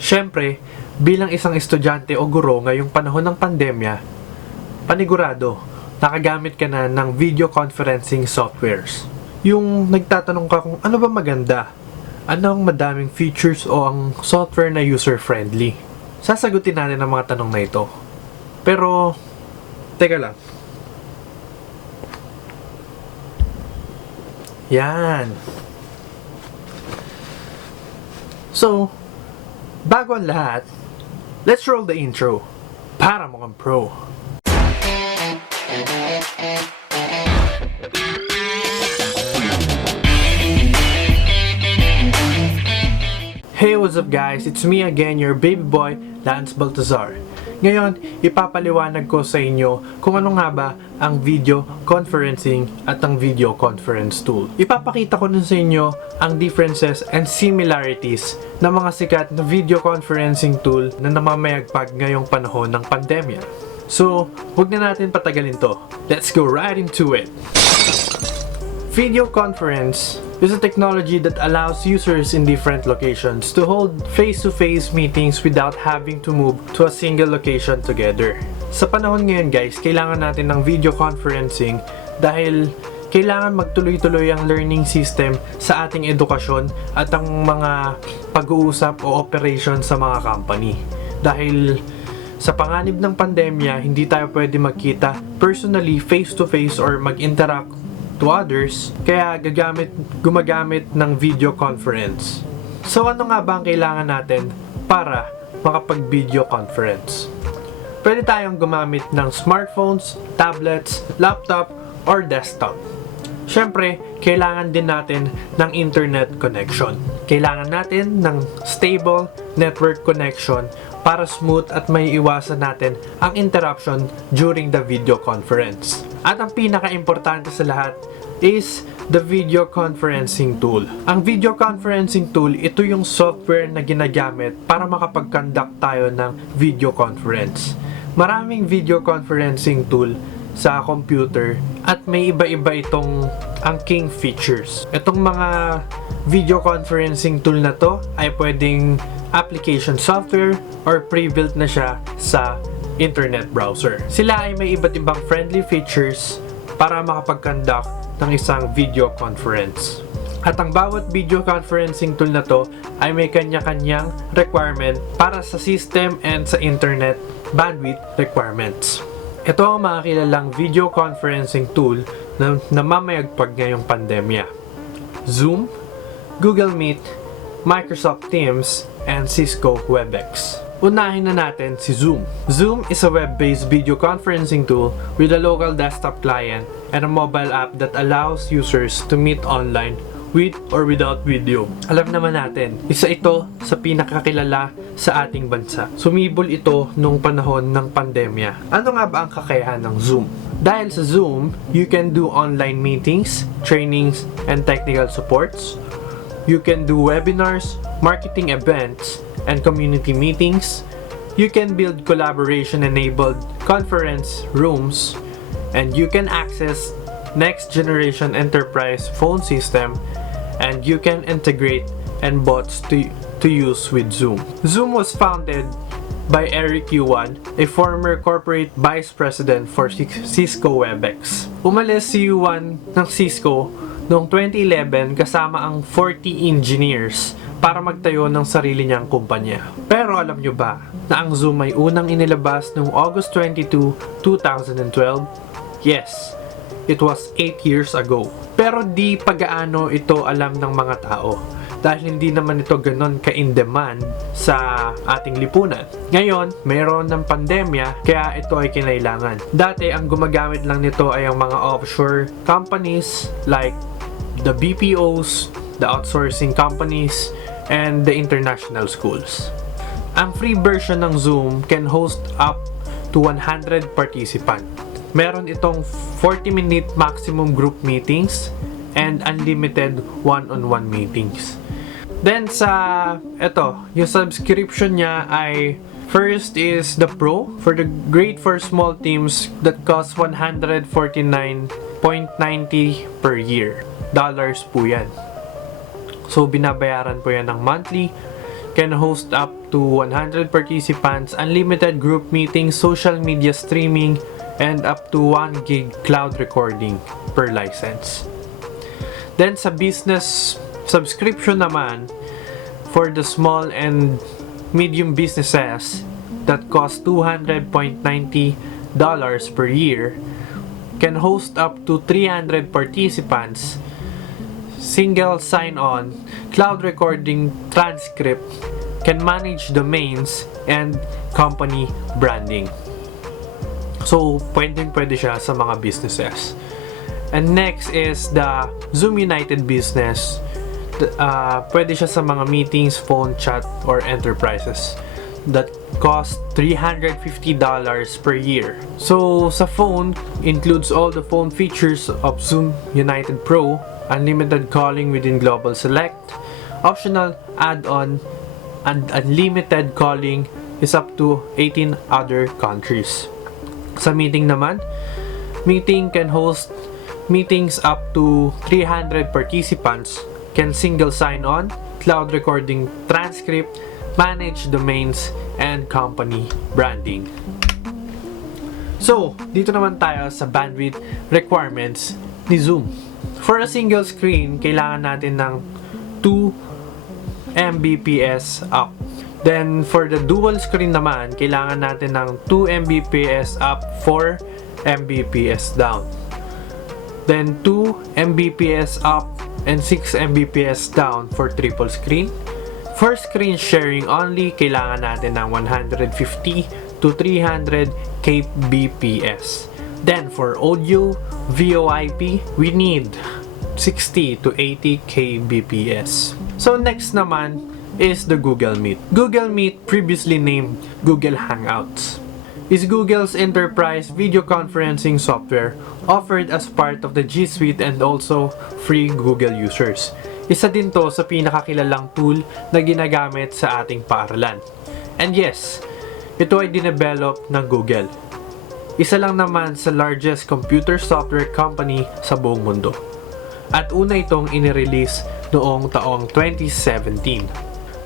Siyempre, bilang isang estudyante o guro ngayong panahon ng pandemya, panigurado, nakagamit ka na ng video conferencing softwares. Yung nagtatanong ka kung ano ba maganda, ano ang madaming features o ang software na user-friendly. Sasagutin natin ang mga tanong na ito. Pero, teka lang. Yan. So, bago ang lahat, let's roll the intro para mukhang pro. Hey, what's up guys? It's me again, your baby boy, Lance Baltazar. Ngayon, ipapaliwanag ko sa inyo kung ano nga ba ang video conferencing at ang video conference tool. Ipapakita ko nun sa inyo ang differences and similarities ng mga sikat na video conferencing tool na namamayagpag ngayong panahon ng pandemya. So, huwag na natin patagalin to. Let's go right into it! Video conference is a technology that allows users in different locations to hold face-to-face meetings without having to move to a single location together. Sa panahon ngayon guys, kailangan natin ng video conferencing dahil kailangan magtuloy-tuloy ang learning system sa ating edukasyon at ang mga pag-uusap o operation sa mga company. Dahil sa panganib ng pandemya, hindi tayo pwede magkita personally face-to-face or mag-interact to others, kaya gumagamit ng video conference. So ano nga ba ang kailangan natin para makapag-video conference? Pwede tayong gumamit ng smartphones, tablets, laptop, or desktop. Siyempre, kailangan din natin ng internet connection. Kailangan natin ng stable network connection para smooth at may iwasan natin ang interruption during the video conference. At ang pinaka-importante sa lahat is the video conferencing tool. Ang video conferencing tool, ito yung software na ginagamit para makapag-conduct tayo ng video conference. Maraming video conferencing tool sa computer at may iba-iba itong angking features. Itong mga video conferencing tool na to ay pwedeng application software or pre-built na siya sa internet browser. Sila ay may iba't ibang friendly features para makapag-conduct ng isang video conference. At ang bawat video conferencing tool na to ay may kanya-kanyang requirement para sa system and sa internet bandwidth requirements. Ito ang mga kilalang video conferencing tool na namamayagpag ngayong pandemya: Zoom, Google Meet, Microsoft Teams, and Cisco Webex. Unahin na natin si Zoom. Zoom is a web-based video conferencing tool with a local desktop client and a mobile app that allows users to meet online with or without video. Alam naman natin, isa ito sa pinakakilala sa ating bansa. Sumibol ito nung panahon ng pandemya. Ano nga ba ang kakayahan ng Zoom? Dahil sa Zoom, you can do online meetings, trainings, and technical supports. You can do webinars, marketing events, and community meetings. You can build collaboration-enabled conference rooms, and you can access next-generation enterprise phone system, and you can integrate and bots to use with Zoom. Zoom was founded by Eric Yuan, a former corporate vice president for Cisco Webex. Umalis si Yuan ng Cisco noong 2011 kasama ang 40 engineers para magtayo ng sarili niyang kumpanya. Pero alam nyo ba na ang Zoom ay unang inilabas noong August 22, 2012? Yes, it was 8 years ago. Pero di pagaano ito alam ng mga tao dahil hindi naman ito ganon ka-in-demand sa ating lipunan. Ngayon, mayroon ng pandemya kaya ito ay kinailangan. Dati ang gumagamit lang nito ay ang mga offshore companies like the BPOs, the outsourcing companies, and the international schools. Ang free version ng Zoom can host up to 100 participants. Meron itong 40-minute maximum group meetings and unlimited one-on-one meetings. Then yung subscription niya ay first is the Pro for the great for small teams that costs $149.90 per year. Dollars po yan. So, binabayaran po yan ng monthly. can host up to 100 participants, unlimited group meetings, social media streaming, and up to 1 gig cloud recording per license. Then sa business subscription naman, for the small and medium businesses that cost $200.90 per year, can host up to 300 participants, single sign-on, cloud recording, transcript, can manage domains, and company branding. So, pwede siya sa mga businesses. And next is the Zoom United Business. Pwede siya sa mga meetings, phone, chat, or enterprises that cost $350 per year. So, sa phone, includes all the phone features of Zoom United Pro, unlimited calling within Global Select, optional add-on, and unlimited calling is up to 18 other countries. Sa meeting naman, meeting can host meetings up to 300 participants, can single sign-on, cloud recording, transcript, manage domains, and company branding. So, dito naman tayo sa bandwidth requirements ni Zoom. For a single screen, kailangan natin ng 2 Mbps up. Then, for the dual screen naman, kailangan natin ng 2 Mbps up, 4 Mbps down. Then, 2 Mbps up and 6 Mbps down for triple screen. For screen sharing only, kailangan natin ng 150 to 300 kbps. Then, for audio, VoIP, we need 60 to 80 kbps. So, next naman is the Google Meet. Google Meet, previously named Google Hangouts, is Google's enterprise video conferencing software offered as part of the G Suite and also free Google users. Isa din to sa pinakakilalang tool na ginagamit sa ating paaralan. And yes, ito ay dinevelop ng Google. Isa lang naman sa largest computer software company sa buong mundo. At una itong inirelease noong taong 2017.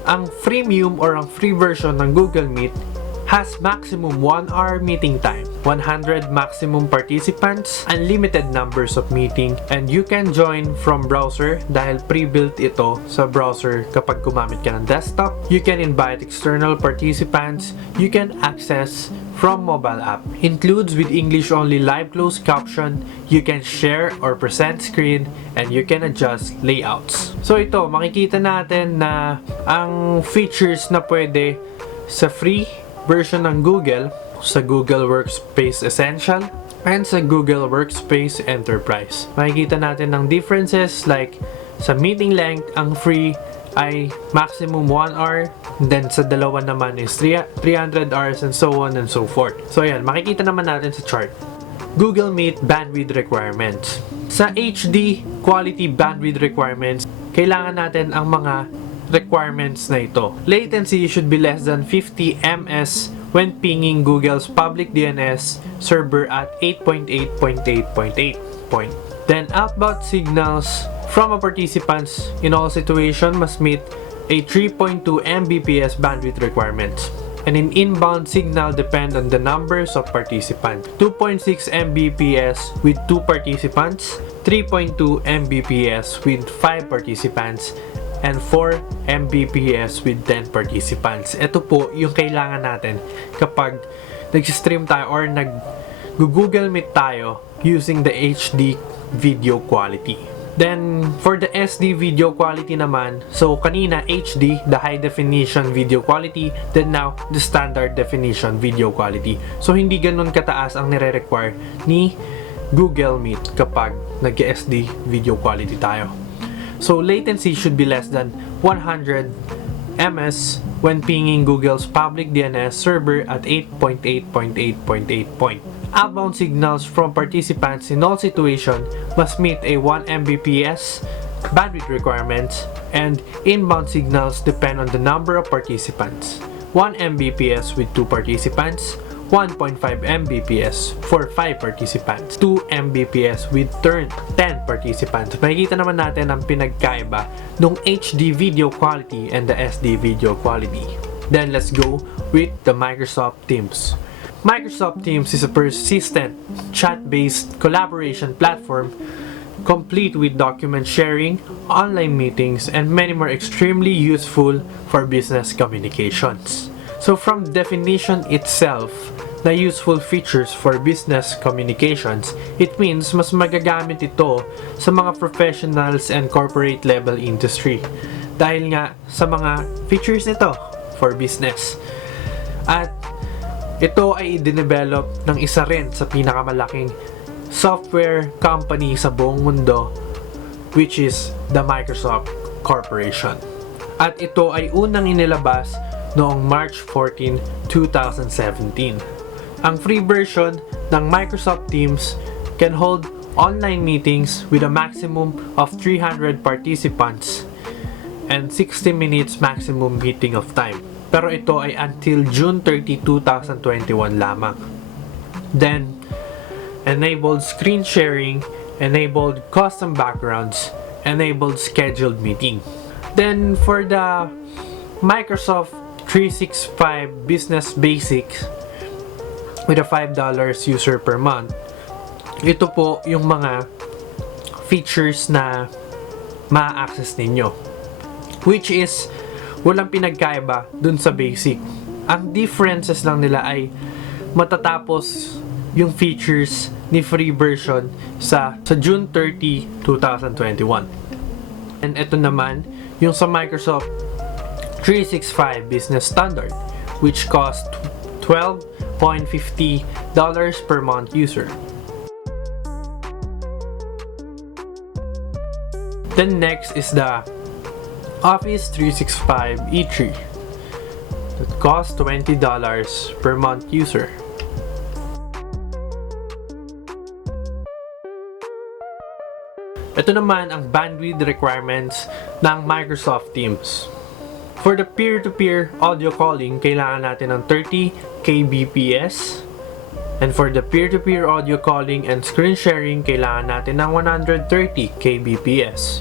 Ang freemium or ang free version ng Google Meet has maximum 1 hour meeting time, 100 maximum participants, unlimited numbers of meeting, and you can join from browser dahil pre-built ito sa browser kapag gumamit ka ng desktop. You can invite external participants. You can access from mobile app. Includes with English only live closed caption. You can share or present screen, and you can adjust layouts. So ito, makikita natin na ang features na pwede sa free version ng Google, sa Google Workspace Essential, and sa Google Workspace Enterprise. Makikita natin ng differences like sa meeting length, ang free ay maximum 1 hour, then sa dalawa naman is 300 hours, and so on and so forth. So ayan, makikita naman natin sa chart. Google Meet bandwidth requirements. Sa HD quality bandwidth requirements, kailangan natin ang mga requirements na ito. Latency should be less than 50 ms when pinging Google's public DNS server at 8.8.8.8. Then outbound signals from a participants in all situations must meet a 3.2 Mbps bandwidth requirement. And an inbound signal depend on the numbers of participants. 2.6 Mbps with 2 participants, 3.2 Mbps with 5 participants, and 4 Mbps with 10 participants. Ito po yung kailangan natin kapag nag-stream tayo or nag-Google Meet tayo using the HD video quality. Then, for the SD video quality naman, so kanina HD, the high definition video quality, then now, the standard definition video quality. So, hindi ganun kataas ang nire-require ni Google Meet kapag nag-SD video quality tayo. So, latency should be less than 100 ms when pinging Google's public DNS server at 8.8.8.8. Outbound signals from participants in all situations must meet a 1 Mbps bandwidth requirements, and inbound signals depend on the number of participants. 1 Mbps with 2 participants, 1.5 Mbps for 5 participants, 2 Mbps with 10 participants. Makikita naman natin ang pinagkaiba ng HD video quality and the SD video quality. Then let's go with the Microsoft Teams. Microsoft Teams is a persistent, chat-based collaboration platform complete with document sharing, online meetings, and many more, extremely useful for business communications. So from definition itself, na useful features for business communications, it means mas magagamit ito sa mga professionals and corporate level industry. Dahil nga sa mga features nito for business. At ito ay i-develop ng isa rin sa pinakamalaking software company sa buong mundo, which is the Microsoft Corporation. At ito ay unang inilabas noong March 14, 2017. Ang free version ng Microsoft Teams can hold online meetings with a maximum of 300 participants and 60 minutes maximum meeting of time. Pero ito ay until June 30, 2021 lamang. Then, enabled screen sharing, enabled custom backgrounds, enabled scheduled meeting. Then, for the Microsoft 365 Business Basics with a $5 user per month, ito po yung mga features na ma-access ninyo, which is walang pinagkaiba dun sa basic. Ang differences lang nila ay matatapos yung features ni free version sa June 30, 2021. And ito naman yung sa Microsoft 365 Business Standard, which cost $12.50 per month user. Then next is the Office 365 E3 that costs $20 per month user. Ito naman ang bandwidth requirements ng Microsoft Teams. For the peer-to-peer audio calling, kailangan natin ng 30 kbps. And for the peer-to-peer audio calling and screen sharing, kailangan natin ng 130 kbps.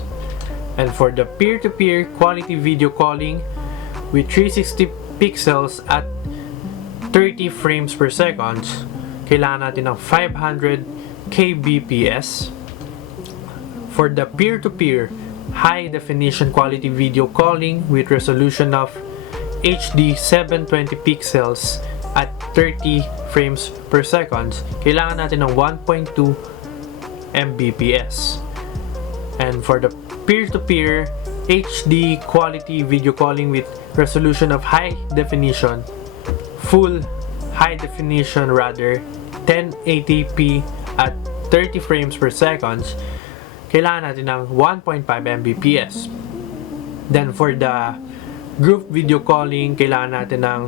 And for the peer-to-peer quality video calling with 360 pixels at 30 frames per second, kailangan natin ng 500 kbps. For the peer-to-peer high-definition quality video calling with resolution of HD 720 pixels at 30 frames per second, kailangan natin ng 1.2 Mbps. And for the peer-to-peer HD quality video calling with resolution of high definition, full high definition rather, 1080p at 30 frames per second, kailangan natin ng 1.5 Mbps. Then for the group video calling, kailangan natin ng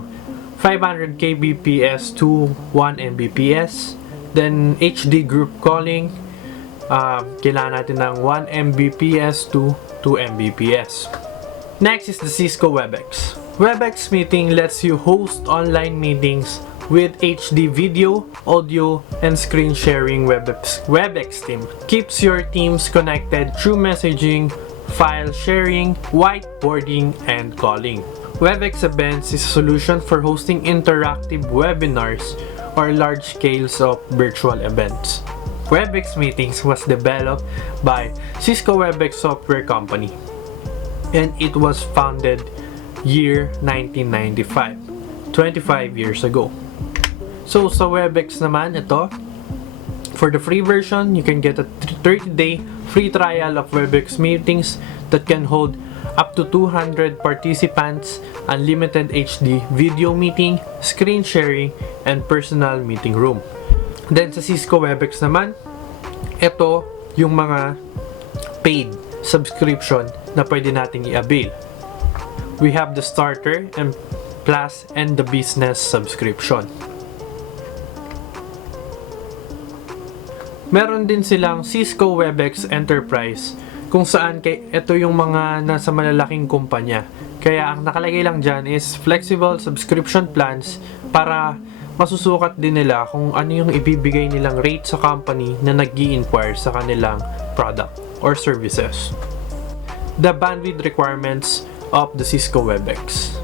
500 kbps to 1 Mbps. Then HD group calling, kailangan natin ng 1 Mbps to 2 Mbps. Next is the Cisco Webex. Webex meeting lets you host online meetings with HD video, audio, and screen sharing. Webex team keeps your teams connected through messaging, file sharing, whiteboarding, and calling. Webex Events is a solution for hosting interactive webinars or large scales of virtual events. Webex Meetings was developed by Cisco Webex Software Company, and it was founded year 1995, 25 years ago. So sa Webex naman, ito, for the free version, you can get a 30-day free trial of Webex meetings that can hold up to 200 participants, unlimited HD video meeting, screen sharing, and personal meeting room. Then sa Cisco Webex naman, ito yung mga paid subscription na pwede nating i-avail. We have the starter and plus and the business subscription. Meron din silang Cisco Webex Enterprise kung saan ito yung mga nasa malalaking kumpanya. Kaya ang nakalagay lang dyan is flexible subscription plans para masusukat din nila kung ano yung ibibigay nilang rate sa company na nag-i-inquire sa kanilang product or services. The bandwidth requirements of the Cisco Webex.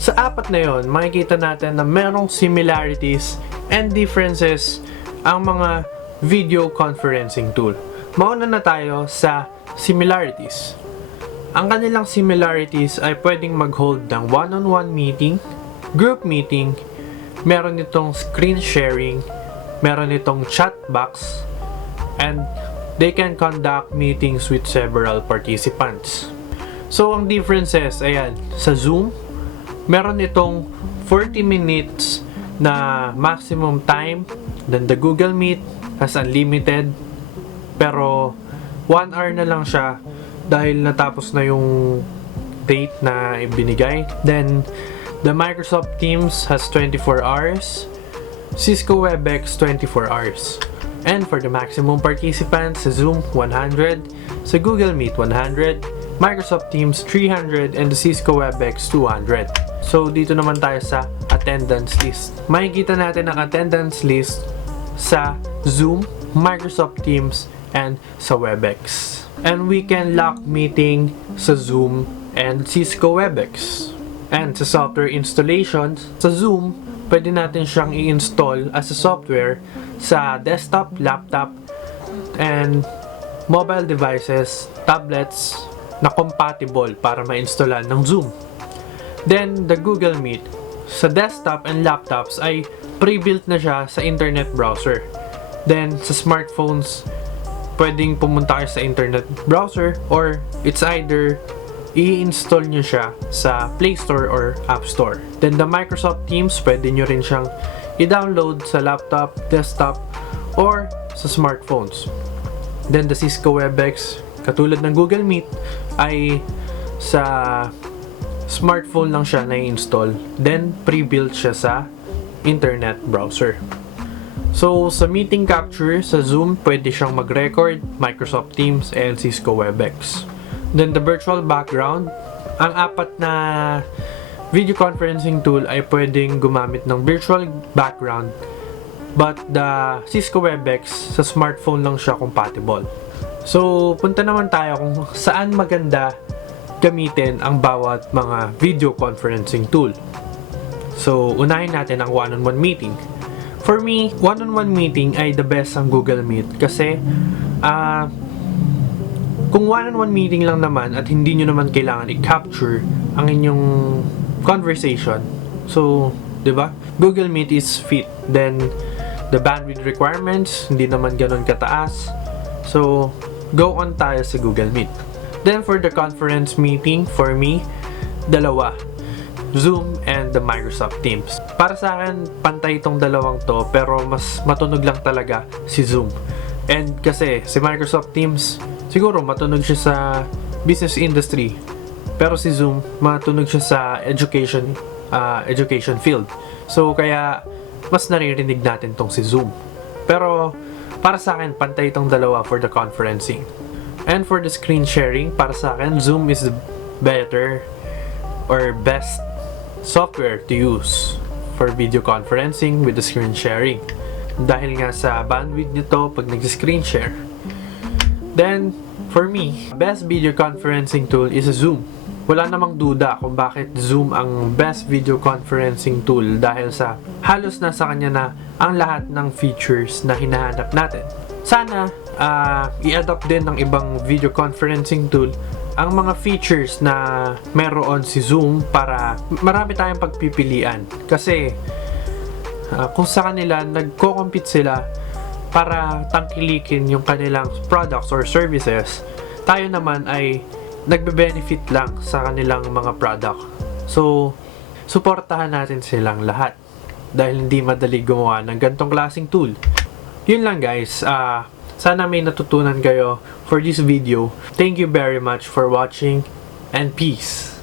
Sa apat na yon, makikita natin na merong similarities and differences ang mga video conferencing tool. Mauna na tayo sa similarities. Ang kanilang similarities ay pwedeng mag-hold ng one-on-one meeting, group meeting, meron itong screen sharing, meron itong chat box, and they can conduct meetings with several participants. So, ang differences, ayan, sa Zoom, meron itong 40 minutes na maximum time, then the Google Meet has unlimited, pero 1 hour na lang siya dahil natapos na yung date na ibinigay. Then, the Microsoft Teams has 24 hours, Cisco Webex 24 hours. And for the maximum participants, sa Zoom 100, sa Google Meet 100, Microsoft Teams 300, and the Cisco Webex 200. So, dito naman tayo sa attendance list. Makikita natin ang attendance list sa Zoom, Microsoft Teams, and sa Webex. And we can lock meeting sa Zoom and Cisco Webex. And sa software installation, sa Zoom, pwede natin siyang i-install as a software sa desktop, laptop, and mobile devices, tablets na compatible para ma-installan ng Zoom. Then, the Google Meet, sa desktop and laptops ay pre-built na siya sa internet browser. Then, sa smartphones, pwedeng pumunta kayo sa internet browser or it's either i-install nyo siya sa Play Store or App Store. Then, the Microsoft Teams, pwede nyo rin siyang i-download sa laptop, desktop, or sa smartphones. Then, the Cisco Webex, katulad ng Google Meet, ay sa smartphone lang siya na-install. Then, pre-built siya sa internet browser. So, sa meeting capture, sa Zoom, pwede siyang mag-record, Microsoft Teams, and Cisco Webex. Then, the virtual background, ang apat na video conferencing tool ay pwedeng gumamit ng virtual background, but the Cisco Webex, sa smartphone lang siya compatible. So, punta naman tayo kung saan maganda gamitin ang bawat mga video conferencing tool. So, unahin natin ang one-on-one meeting. For me, one-on-one meeting ay the best ang Google Meet kasi kung one-on-one meeting lang naman at hindi nyo naman kailangan i-capture ang inyong conversation, so, di ba? Google Meet is fit. Then, the bandwidth requirements, hindi naman ganun kataas. So, go on tayo sa Google Meet. Then, for the conference meeting, for me, dalawa. Zoom and the Microsoft Teams. Para sa akin, pantay itong dalawang to, pero mas matunog lang talaga si Zoom. And kasi si Microsoft Teams, siguro matunog siya sa business industry, pero si Zoom, matunog siya sa education field. So, kaya mas naririnig natin tong si Zoom. Pero, para sa akin, pantay itong dalawa for the conferencing. And for the screen sharing, para sa akin, Zoom is the better or best software to use for video conferencing with the screen sharing. Dahil nga sa bandwidth nito pag nag-screen share. Then, for me, best video conferencing tool is Zoom. Wala namang duda kung bakit Zoom ang best video conferencing tool dahil sa halos nasa kanya na ang lahat ng features na hinahanap natin. Sana i-adopt din ng ibang video conferencing tool ang mga features na meron si Zoom para marami tayong pagpipilian. Kasi kung sa kanila nagko-compete sila para tangkilikin yung kanilang products or services, tayo naman ay nagbe-benefit lang sa kanilang mga product. So, suportahan natin silang lahat dahil hindi madali gumawa ng gantong klaseng tool. Yun lang guys, sana may natutunan kayo for this video. Thank you very much for watching and peace!